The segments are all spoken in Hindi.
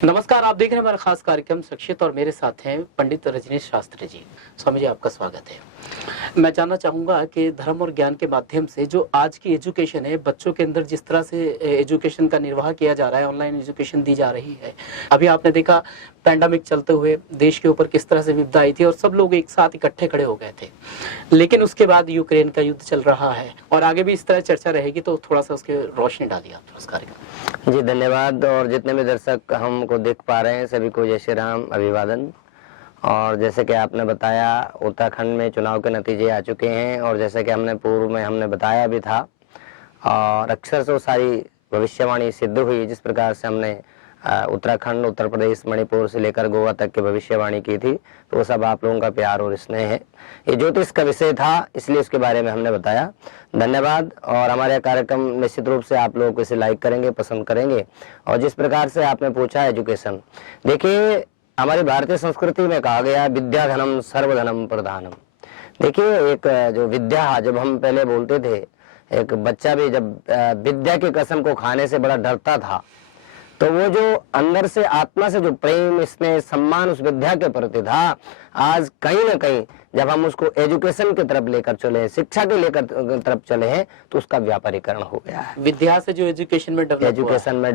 नमस्कार, आप देख रहे हैं हमारा खास कार्यक्रम शख्सियत और मेरे साथ हैं पंडित रजनीश शास्त्री जी। स्वामी जी, आपका स्वागत है। मैं जानना चाहूंगा कि धर्म और ज्ञान के माध्यम से जो आज की एजुकेशन है, बच्चों के अंदर जिस तरह से एजुकेशन का निर्वाह किया जा रहा है, ऑनलाइन एजुकेशन दी जा रही है। अभी आपने देखा पैंडेमिक चलते हुए देश के ऊपर किस तरह से विपदा आई थी और सब लोग एक साथ इकट्ठे खड़े हो गए थे। लेकिन उसके बाद यूक्रेन का युद्ध चल रहा है और आगे भी इस तरह चर्चा रहेगी, तो थोड़ा सा उसके रोशनी डालिए आप उस कार्यक्रम। जी धन्यवाद। और जितने भी दर्शक हमको देख पा रहे हैं सभी को जय श्री राम, अभिवादन। और जैसे कि आपने बताया, उत्तराखंड में चुनाव के नतीजे आ चुके हैं और जैसे कि हमने पूर्व में हमने बताया भी था और अक्सर से वो सारी भविष्यवाणी सिद्ध हुई। जिस प्रकार से हमने उत्तराखंड, उत्तर प्रदेश, मणिपुर से लेकर गोवा तक की भविष्यवाणी की थी, तो वो सब आप लोगों का प्यार और स्नेह है। ये ज्योतिष का विषय था, इसलिए उसके बारे में हमने बताया। धन्यवाद। और हमारे कार्यक्रम निश्चित रूप से आप लोग इसे लाइक करेंगे, पसंद करेंगे। और जिस प्रकार से आपने पूछा एजुकेशन, देखिए हमारी भारतीय संस्कृति में कहा गया विद्या धनम सर्वधनम प्रधानम। देखिए एक जो विद्या, जब हम पहले बोलते थे, एक बच्चा भी जब विद्या की कसम को खाने से बड़ा डरता था, तो वो जो अंदर से आत्मा से जो प्रेम, स्नेह, सम्मान उस विद्या के प्रति था, आज कहीं ना कहीं जब हम उसको एजुकेशन की तरफ लेकर चले, शिक्षा के लेकर तरफ चले हैं, तो उसका व्यापारीकरण हो गया है। विद्या से जो एजुकेशन में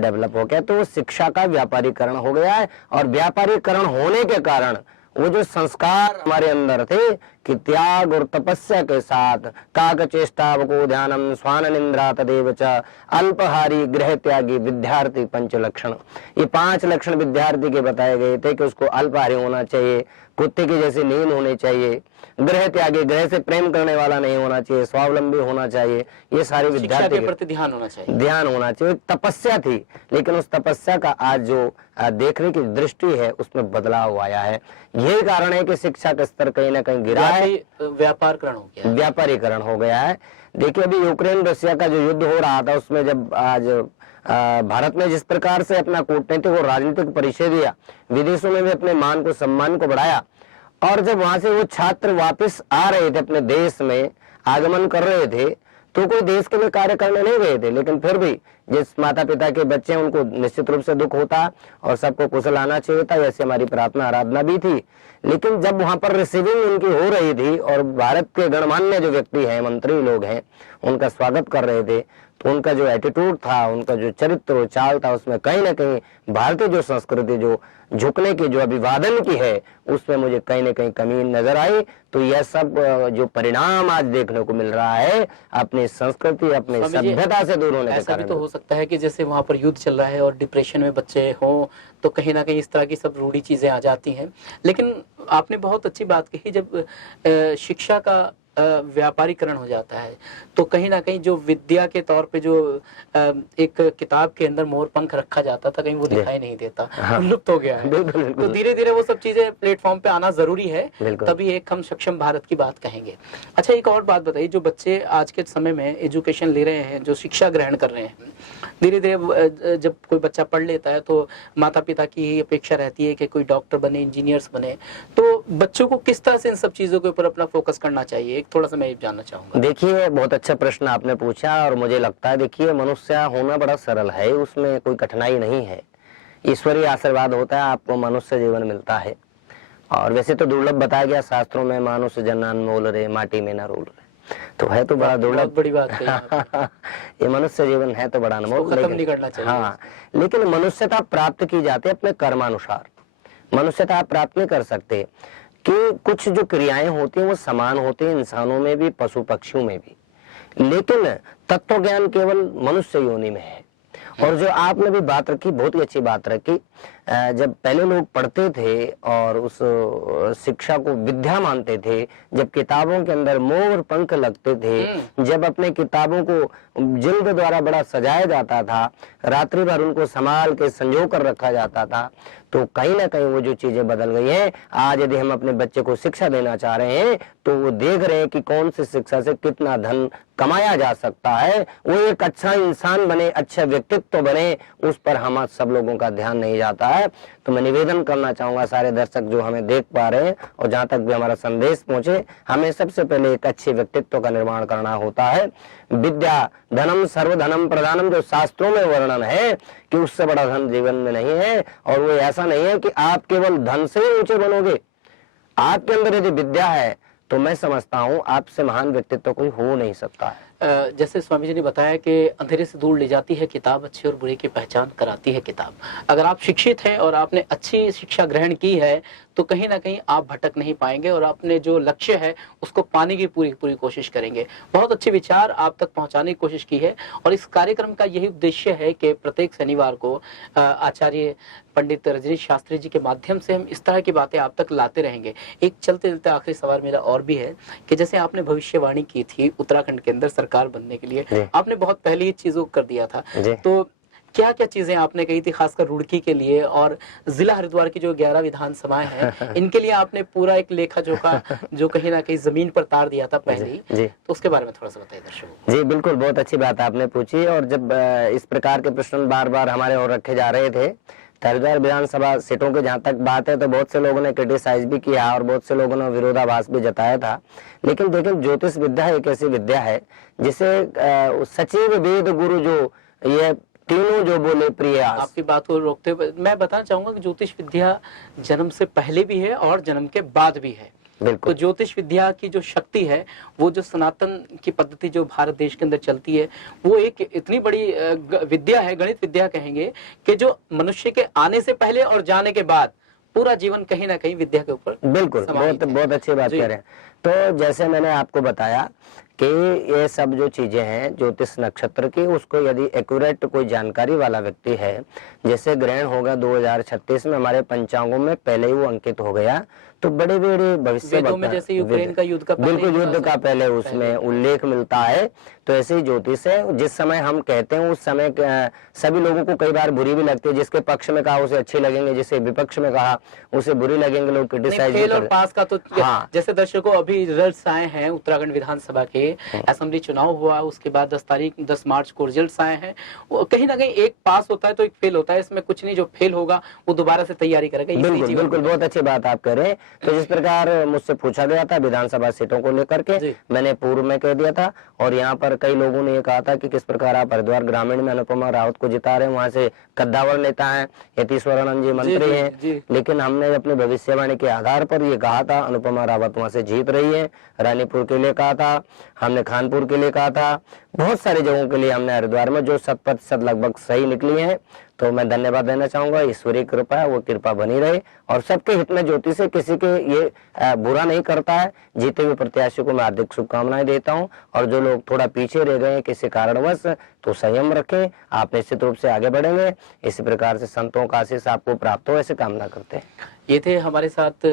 डेवलप हो गया, तो शिक्षा का व्यापारीकरण हो गया है। और व्यापारीकरण होने के कारण वो जो संस्कार हमारे अंदर थे कि त्याग और तपस्या के साथ काक चेष्टा को ध्यानम स्वान निंद्रा तदेव च अल्पहारी गृह त्यागी विद्यार्थी पंच लक्षण, ये 5 लक्षण विद्यार्थी के बताए गए थे कि उसको अल्पहारी होना चाहिए, कुत्ते की जैसी नींद होनी चाहिए, गृह त्यागी, गृह से प्रेम करने वाला नहीं होना चाहिए, स्वावलंबी होना चाहिए। ये सारे विद्यार्थी के प्रति ध्यान होना चाहिए। तपस्या थी, लेकिन उस तपस्या का आज जो देखने की दृष्टि है उसमें बदलाव आया है। यही कारण है कि शिक्षा का स्तर कहीं ना कहीं गिरा है, व्यापारीकरण हो गया है। देखिए अभी यूक्रेन रशिया का जो युद्ध हो रहा था, उसमें जब आज भारत में जिस प्रकार से अपना कूटनीतिक और राजनीतिक परिचय दिया, विदेशों में भी अपने मान को, सम्मान को बढ़ाया, और जब वहां से वो छात्र वापस आ रहे थे, अपने देश में आगमन कर रहे थे, तो कोई देश के लिए कार्य करने नहीं गए थे, लेकिन फिर भी जिस माता पिता के बच्चे उनको निश्चित रूप से दुख होता और सबको कुशल आना चाहिए था, वैसे हमारी प्रार्थना आराधना भी थी। लेकिन जब वहां पर रिसीविंग उनकी हो रही थी और भारत के गणमान्य जो व्यक्ति हैं, मंत्री लोग हैं, उनका स्वागत कर रहे थे, तो उनका जो एटीट्यूड था, उनका जो चरित्र चाल था, उसमें कहीं ना कहीं भारतीय जो संस्कृति, जो झुकने की, जो अभिवादन की है, उसमें मुझे कहीं ना कहीं कमी नजर आई। तो यह सब जो परिणाम आज देखने को मिल रहा है अपनी संस्कृति, अपनी सभ्यता से दूर होने के कारण। ऐसा भी तो हो सकता है कि जैसे वहां पर युद्ध चल रहा है और डिप्रेशन में बच्चे हों, तो कहीं ना कहीं इस तरह की सब रूढ़ी चीजें आ जाती हैं। लेकिन आपने बहुत अच्छी बात कही, जब शिक्षा का व्यापारीकरण हो जाता है, तो कहीं ना कहीं जो विद्या के तौर पे जो एक किताब के अंदर मोर पंख रखा जाता था, कहीं वो दिखाई नहीं देता, लुप्त हो गया है। तो धीरे धीरे वो सब चीजें प्लेटफॉर्म पे आना जरूरी है, तभी एक हम सक्षम भारत की बात कहेंगे। अच्छा, एक और बात बताइए, जो बच्चे आज के समय में एजुकेशन ले रहे हैं, जो शिक्षा ग्रहण कर रहे हैं, धीरे धीरे जब कोई बच्चा पढ़ लेता है तो माता पिता की ही अपेक्षा रहती है कि कोई डॉक्टर बने, इंजीनियर्स बने, तो बच्चों को किस तरह से इन सब चीजों के ऊपर अपना फोकस करना चाहिए, थोड़ा सा मैं ये जानना चाहूंगा। देखिए बहुत अच्छा प्रश्न आपने पूछा और मुझे लगता है, देखिए मनुष्य होना बड़ा सरल है, उसमें कोई कठिनाई नहीं है। ईश्वरीय आशीर्वाद होता है, आपको मनुष्य जीवन मिलता है। और वैसे तो दुर्लभ बताया गया शास्त्रों में, मानुष जन्म अनमोल रे माटी में न रोल रे, तो है तो बड़ा दुर्लभ, बड़ी बात है। ये मनुष्य जीवन है तो बड़ा अनमोल, खत्म नहीं करना चाहिए। हाँ, लेकिन मनुष्यता प्राप्त की जाती है अपने कर्मानुसार। मनुष्यता आप प्राप्त नहीं कर सकते कि कुछ जो क्रियाएं होती हैं वो समान होती हैं, इंसानों में भी, पशु पक्षियों में भी, लेकिन तत्व ज्ञान केवल मनुष्य योनि में है। और जो आपने भी बात रखी, बहुत ही अच्छी बात रखी, जब पहले लोग पढ़ते थे और उस शिक्षा को विद्या मानते थे, जब किताबों के अंदर मोर पंख लगते थे, जब अपने किताबों को जिल्द द्वारा बड़ा सजाया जाता था, रात्रि भर उनको संभाल के संजो कर रखा जाता था, तो कहीं ना कहीं वो जो चीजें बदल गई हैं। आज यदि हम अपने बच्चे को शिक्षा देना चाह रहे हैं, तो वो देख रहे हैं कि कौन सी शिक्षा से कितना धन कमाया जा सकता है, वो एक अच्छा इंसान बने, अच्छा व्यक्तित्व बने, उस पर हम सब लोगों का ध्यान नहीं जाता है। तो मैं निवेदन करना चाहूंगा सारे दर्शक जो हमें देख पा रहे हैं और जहां तक भी हमारा संदेश पहुंचे, हमें सबसे पहले एक अच्छे व्यक्तित्व का निर्माण करना होता है। विद्या धनम सर्वधनम प्रधानम, जो शास्त्रों में वर्णन है कि उससे बड़ा धन जीवन में नहीं है। और वो ऐसा नहीं है कि आप केवल धन से ही ऊंचे बनोगे, आपके अंदर यदि विद्या है तो मैं समझता हूं आपसे महान व्यक्तित्व कोई हो नहीं सकता है। जैसे स्वामी जी ने बताया कि अंधेरे से दूर ले जाती है किताब, अच्छे और बुरे की पहचान कराती है किताब। अगर आप शिक्षित हैं और आपने अच्छी शिक्षा ग्रहण की है तो कहीं ना कहीं आप भटक नहीं पाएंगे और अपने जो लक्ष्य है उसको पाने की पूरी पूरी कोशिश करेंगे। बहुत अच्छे विचार आप तक पहुंचाने की कोशिश की है और इस कार्यक्रम का यही उद्देश्य है कि प्रत्येक शनिवार को आचार्य पंडित रजनीश शास्त्री जी के माध्यम से हम इस तरह की बातें आप तक लाते रहेंगे। एक चलते चलते आखिरी सवाल मेरा और भी है कि जैसे आपने भविष्यवाणी की थी उत्तराखंड के अंदर सरकार बनने के लिए, आपने बहुत पहले ही चीजों को कर दिया था, तो क्या क्या चीजें आपने कही थी खासकर रुड़की के लिए और जिला हरिद्वार की जो 11 विधानसभाएं हैं इनके लिए आपने पूरा एक लेखा जोखा जो कहीं ना कहीं जमीन पर तार दिया था पहले ही, तो उसके बारे में थोड़ा सा बताइए दर्शकों को। जी बिल्कुल, बहुत अच्छी बात आपने पूछी। और जब इस प्रकार के प्रश्न बार बार हमारे और रखे जा रहे थे, हरिद्वार विधानसभा सीटों की जहाँ तक बात है तो बहुत से लोगों ने क्रिटिसाइज भी किया और बहुत से लोगों ने विरोधाभास भी जताया था। लेकिन देखिए, ज्योतिष विद्या एक ऐसी विद्या है जिसे सचिव वेद गुरु जो ये तीनों जो बोले प्रिय। आपकी बात को रोकते हुए मैं बताना चाहूंगा कि ज्योतिष विद्या जन्म से पहले भी है और जन्म के बाद भी है। तो ज्योतिष विद्या की जो शक्ति है, वो जो सनातन की पद्धति जो भारत देश के अंदर चलती है, वो एक इतनी बड़ी विद्या है, गणित विद्या कहेंगे, कि जो मनुष्य के आने से पहले और जाने के बाद पूरा जीवन कहीं ना कहीं विद्या के ऊपर। बिल्कुल, बहुत अच्छी बात कह रहे हैं। तो जैसे मैंने आपको बताया कि ये सब जो चीजें हैं ज्योतिष नक्षत्र की, उसको यदि एक्यूरेट कोई जानकारी वाला व्यक्ति है, जैसे ग्रहण होगा 2036 में, हमारे पंचांगों में पहले ही वो अंकित हो गया, तो बड़े बड़े भविष्य में जैसे यूक्रेन का युद्ध का बिल्कुल युद्ध का पहले उसमें उल्लेख मिलता है। तो ऐसे ही ज्योतिष है, जिस समय हम कहते हैं उस समय सभी लोगों को कई बार बुरी भी लगती है। जिसके पक्ष में कहा उसे अच्छी लगेंगे, जिसे विपक्ष में कहा उसे बुरी लगेंगे, लोग क्रिटिसाइज। फेल और पास का तो हाँ। जैसे दर्शकों अभी रिजल्ट्स आए हैं उत्तराखंड विधानसभा के, असेंबली चुनाव हुआ, उसके बाद 10 मार्च को रिजल्ट्स आए हैं। कहीं ना कहीं एक पास होता है तो एक फेल होता है, इसमें कुछ नहीं, जो फेल होगा वो दोबारा से तैयारी करेगा। बिल्कुल, बहुत अच्छी बात आप कह रहे हैं। तो जिस प्रकार मुझसे पूछा गया था विधानसभा सीटों को लेकर के, मैंने पूर्व में कह दिया था। और यहाँ पर कई लोगों ने ये कहा था कि किस प्रकार आप हरिद्वार ग्रामीण में अनुपमा रावत को जिता रहे हैं, वहाँ से कद्दावर नेता है, यतीश्वरानंद जी मंत्री हैं। लेकिन हमने अपनी भविष्यवाणी के आधार पर ये कहा था अनुपमा रावत वहाँ से जीत रही है। रानीपुर के लिए कहा था हमने, खानपुर के लिए कहा था, बहुत सारी जगहों के लिए हमने हरिद्वार में जो 100% लगभग सही निकली है। तो मैं धन्यवाद देना चाहूंगा, ईश्वरीय कृपा है, वो कृपा बनी रहे और सबके हित में ज्योतिष से किसी के ये बुरा नहीं करता है। जीते हुए प्रत्याशी को मैं हार्दिक शुभकामनाएं देता हूं। और जो लोग थोड़ा पीछे रह गए किसी कारणवश, तो संयम रखें, आप निश्चित रूप से आगे बढ़ेंगे। इसी प्रकार से संतों का आशीष आपको प्राप्त हो, ऐसी कामना करते हैं। ये थे हमारे साथ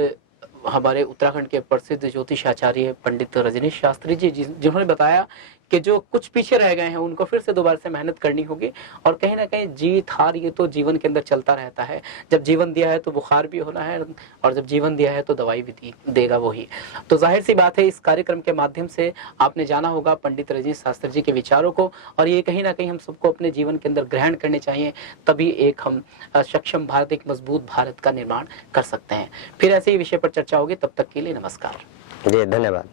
हमारे उत्तराखंड के प्रसिद्ध ज्योतिष आचार्य पंडित रजनीश शास्त्री जी, जिन्होंने बताया कि जो कुछ पीछे रह गए हैं उनको फिर से दोबारा से मेहनत करनी होगी और कहीं ना कहीं जीत हार ये तो जीवन के अंदर चलता रहता है। जब जीवन दिया है तो बुखार भी होना है और जब जीवन दिया है तो दवाई भी देगा वही। तो जाहिर सी बात है इस कार्यक्रम के माध्यम से आपने जाना होगा पंडित रजनीश शास्त्री जी के विचारों को और ये कहीं ना कहीं हम सबको अपने जीवन के अंदर ग्रहण करने चाहिए, तभी एक हम सक्षम भारत, एक मजबूत भारत का निर्माण कर सकते हैं। फिर ऐसे ही विषय पर चर्चा होगी, तब तक के लिए नमस्कार। जी धन्यवाद।